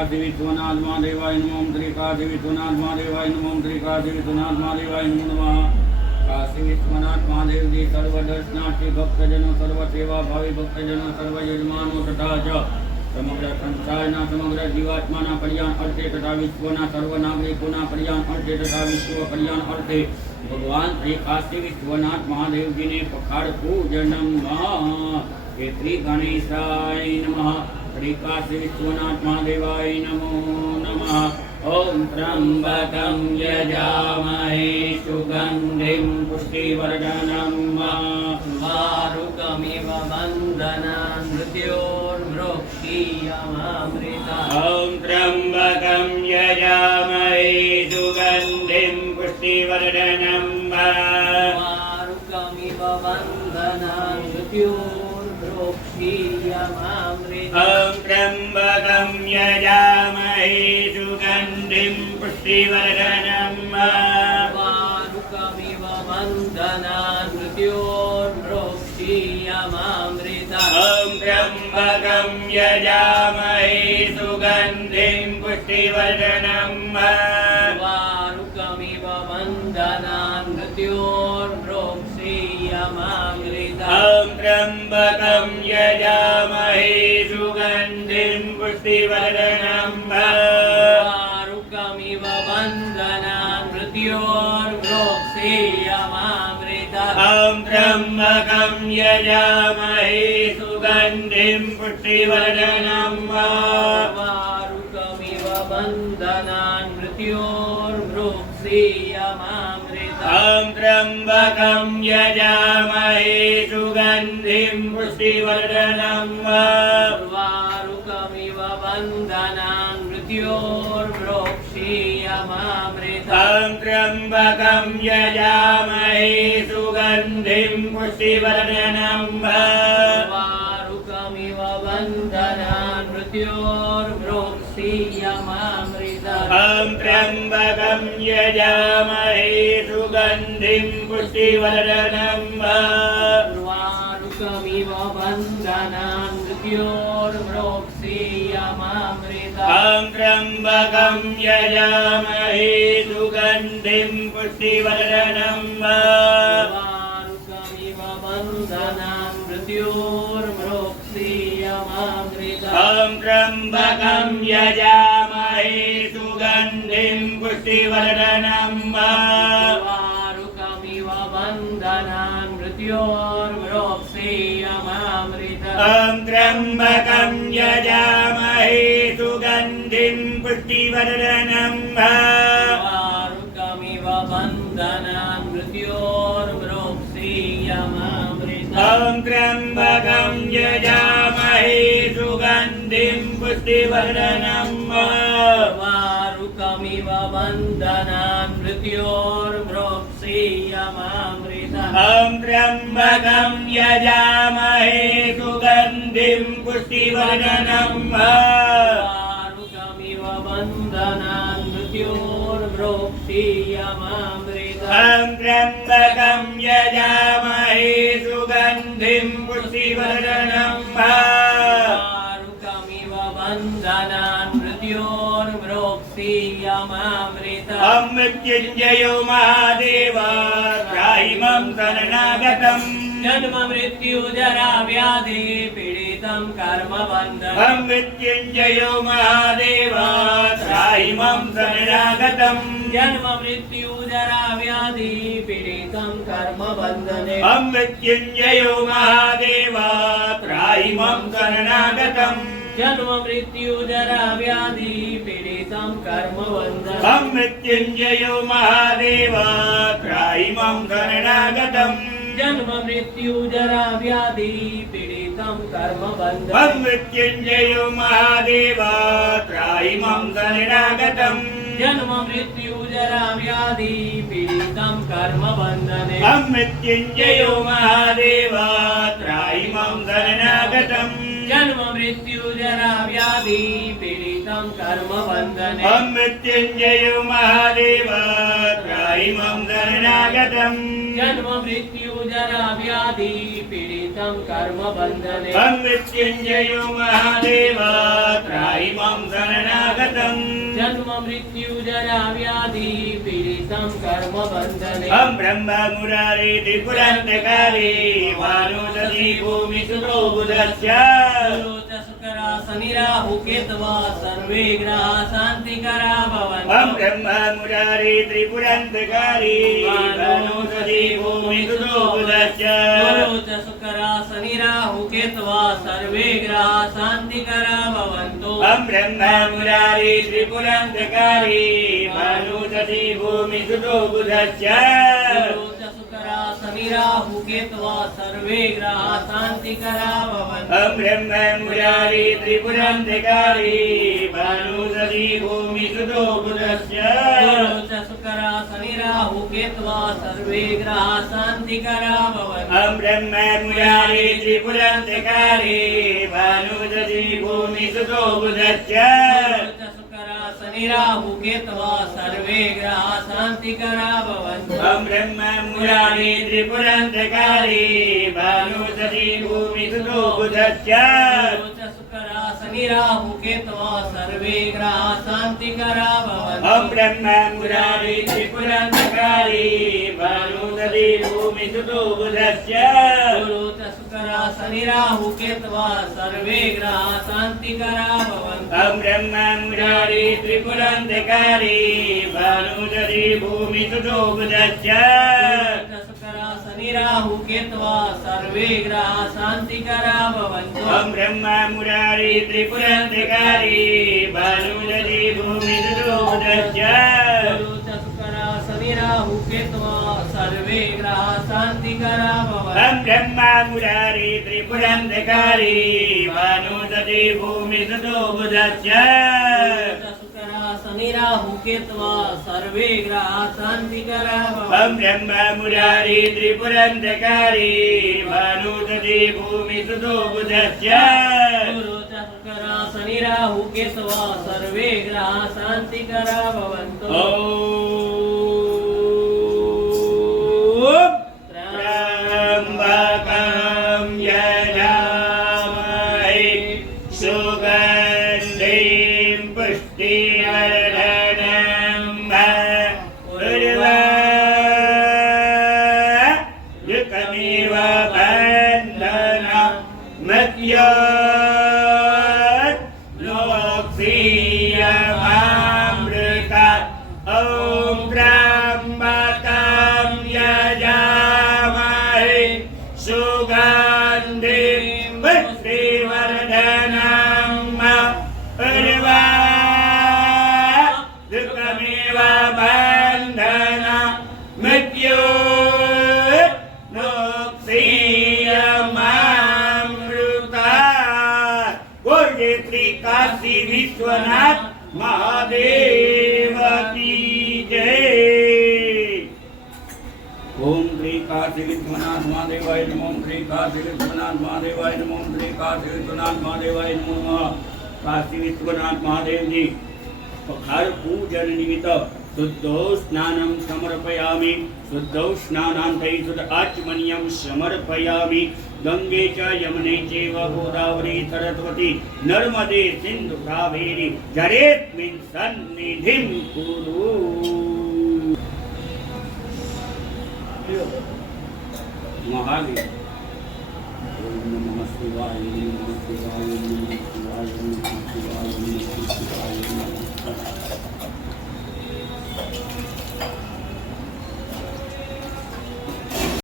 काशी विश्वनाथ महादेवाय नमः। श्री काशी विश्वनाथ महादेवाय नमः। श्री काशी विश्वनाथ महादेवाय नमः। काशी विश्वनाथ महादेव जी सर्वदर्शनार्थी भक्तजनों सर्वसेवा भावी भक्तजनों सर्व यजमानों तथा समग्र संसारना समग्र जीवात्माना कल्याण अर्थे तथा विश्वना सर्व नागरिकोना कल्याण अर्थे तथा विश्व कल्याण अर्थे भगवान श्री काशी विश्वनाथ महादेव जी ने पखाड़ पूजनम श्री गणेशाय नमः। श्री काशी विश्वनाथ महादेवाय नमो नमः। ओम त्र्यंबकं यजामहे सुगंधिं पुष्टिवर्धनं उर्वारुकमिव बन्धनान् मृत्योर्मृक्षीयमामृतात्। ओम त्र्यंबकं यजामहे सुगंधिं पुष्टिवर्धनं उर्वारुकमिव बन्धनान् मृत्योर्मृक्षीयमामृतात्। ओम त्र्यंबकं यजामहे सुगंधिं पुष्टिवर्धनं उर्वारुकमिव बन्धनान् मृत्योर्मृक्षीयमामृतात्। ओम त्र्यंबकं यजामहे सुगंधिं पुष्टिवर्धनं उर्वारुकमिव बन्धनान् मृत्योर्मृक्षीयमामृतात्। ओम त्र्यंबकं यजामहे सुगंधिं पुष्टिवर्धनं उर्वारुकमिव बन्धनान् मृत्योर्मृक्षीयमामृतात्। ओम त्र्यंबकं यजामहे सुगंधिं पुष्टिवर्धनं उर्वारुकमिव बन्धनान् मृत्योर्मृक्षीयमामृतात्। ओम त्र्यंबकं यजामहे सुगंधिं पुष्टिवर्धनं उर्वारुकमिव बन्धनान् मृत्योर्मृक्षीयमामृतात्। ओम त्र्यंबकं यजामहे सुगंधिं पुष्टिवर्धनं उर्वारुकमिव बन्धनान् मृत्योर्मृक्षीयमामृतात्। ओम त्र्यंबकं यजामहे सुगंधिं पुष्टिवर्धनं उर्वारुकमिव बन्धनान् मृत्योर्मृक्षीयमामृतात्। ओम त्र्यंबकं यजामहे सुगंधिं पुष्टिवर्धनं उर्वारुकमिव बन्धनान् मृत्योर्मृक्षीयमामृतात्। ओम त्र्यंबकं यजामहे सुगंधिं पुष्टिवर्धनं उर्वारुकमिव बन्धनान् मृत्योर्मृक्षीयमामृतात्। ओम त्र्यंबकं यजामहे सुगंधिं पुष्टिवर्धनं उर्वारुकमिव बन्धनान् मृत्योर्मृक्षीयमामृतात्। ओम त्र्यंबकं यजामहे सुगंधिं पुष्टिवर्धनं उर्वारुकमिव बन्धनान् मृत्योर्मृक्षीयमामृतात्। ओम त्र्यंबकं यजामहे सुगंधिं पुष्टिवर्धनं उर्वारुकमिव बन्धनान् मृत्योर्मृक्षीयमामृतात्। ओम त्र्यंबकं यजामहे सुगंधिं पुष्टिवर्धनं उर्वारुकमिव बन्धनान् मृत्योर्मृक्षीयमामृतात्। ओम मृत्युंजयो महादेव त्राहि मम शरणागतम्। जन्म मृत्यु जरा व्याधि पीडितं कर्म बन्धनं। ओम मृत्युंजयो महादेव त्राहि मम शरणागतम्। जन्म मृत्यु जरा व्याधि पीडितं कर्म बन्धने। ओम मृत्युंजयो महादेव त्राहि मम शरणागतम्। जन्म मृत्यु जरा व्याधि पीडितं कर्म बन्धने। ओम मृत्युंजयो महादेव त्राहि मम शरणागतम्। जन्म मृत्यु जरा व्याधि पीडितं कर्म बन्धने। ओम मृत्युंजयो महादेव त्राहि मम शरणागतम्। जन्म मृत्यु जरा व्याधि पीडितं कर्म बन्धने। ओम मृत्युंजयो महादेव त्राहि मम शरणागतम्। जन्म मृत्यु जरा व्याधि पीडितं कर्म बंधने हम मृत्युंजयो महादेव त्राहि मम शरणागतम् जन्म मृत्यु जरा व्याधि पीड़ितं कर्म बंधने हम मृत्युंजयो महादेव त्राहि मम शरणागतम् जन्म मृत्यु जरा व्याधि पीड़ितं कर्म बंधने हम ब्रह्मा मुरारी त्रिपुरान्तकारी वानुसति भूमिसुतो बुधस्य शुकरा शनि राहु केतवा सर्वे ग्रह शांतिकरा भवन्तु हम ब्रह्मा मुरारी त्रिपुरान्तकारी वानुसति भूमिसुतो बुधस्य शुकरा शनि राहु केतवा सर्वे ग्रह शांतिकरा भवन्तु हम ब्रह्मा मुरारी त्रिपुरान्तकारी वानुसति भूमिसुतो बुधस्य शुकरा शनि राहु केतवा सर्वे ग्रह शांतिकरा भवन्तु हम ब्रह्मा मुरारी त्रिपुरान्तकारी वानुसति भूमिसुतो बुधस्य शुकरा शनि राहु केतवा सर्वे ग्रह शांतिकरा भवन्तु हम ब्रह्मा मुरारी त्रिपुरान्तकारी वानुसति भूमिसुतो बुधस्य शुकरा शनि राहु केतवा सर्वे ग्रह शांतिकरा भवन्तु हम ब्रह्मा मुरारी त्रिपुरान्तकारी वानुसति भूमिसुतो बुधस्य शुकरा शनि राहु केतवा सर्वे ग्रह शांतिकरा भवन्तु हम ब्रह्मा मुरारी त्रिपुरान्तकारी वानुसति भूमिसुतो बुधस्य शुकरा शनि राहु केतवा सर्वे ग्रह शांतिकरा भवन्तु हम ब्रह्मा मुरारी त्रिपुरान्तकारी वानुसति भूमिसुतो बुधस्य शुकरा शनि राहु केतवा सर्वे ग्रह शांतिकरा भवन्तु हम ब्रह्मा मुरारी त्रिपुरान्तकारी वानुसति भूमिसुतो बुधस्य शुकरा शनि राहु केतवा सर्वे ग्रह शांतिकरा भवन्तु हम ब्रह्मा मुरारी त्रिपुरान्तकारी वानुसति भूमिसुतो बुधस्य शुकरा शनि राहु केतवा सर्वे ग्रह शांतिकरा भवन्तु हम ब्रह्मा मुरारी त्रिपुरान्तकारी वानुसति भूमिसुतो बुधस्य शुकरा शनि राहु केतवा सर्वे ग्रह शांतिकरा भवन्तु त्र्यम्बकं यजामहे सुगन्धिं पुष्टिवर्धनं उर्वारुकमिव बन्धनं मृत्योर्नोक्षीयमामृतात् ॐ त्र्यम्बकं यजामहे सुगन्धिं पुष्टिवर्धनं उर्वारुकमिव बन्धनं मृत्योर्नोक्षीयमामृतात् बोलिए श्री काशी विश्वनाथ महादेव की जय। ओम श्री काशी विश्वनाथ महादेवाय नमः। ओम श्री काशी विश्वनाथ महादेवाय नमः। ओम श्री काशी विश्वनाथ महादेवाय नमः। काशी विश्वनाथ महादेव जी पखार पूजन निमित्त शुद्धौ स्नानं समर्पयामि। शुद्धौ स्नानान्तै शुद्ध आचमनीयं समर्पयामि। गंगे च यमुने चैव गोदावरी सरस्वती नर्मदे सिन्धु कावेरी जलेऽस्मिन् सन्निधिं कुरु। महादेव ओम नमः शिवाय ओम नमः शिवाय ओम नमः शिवाय ओम नमः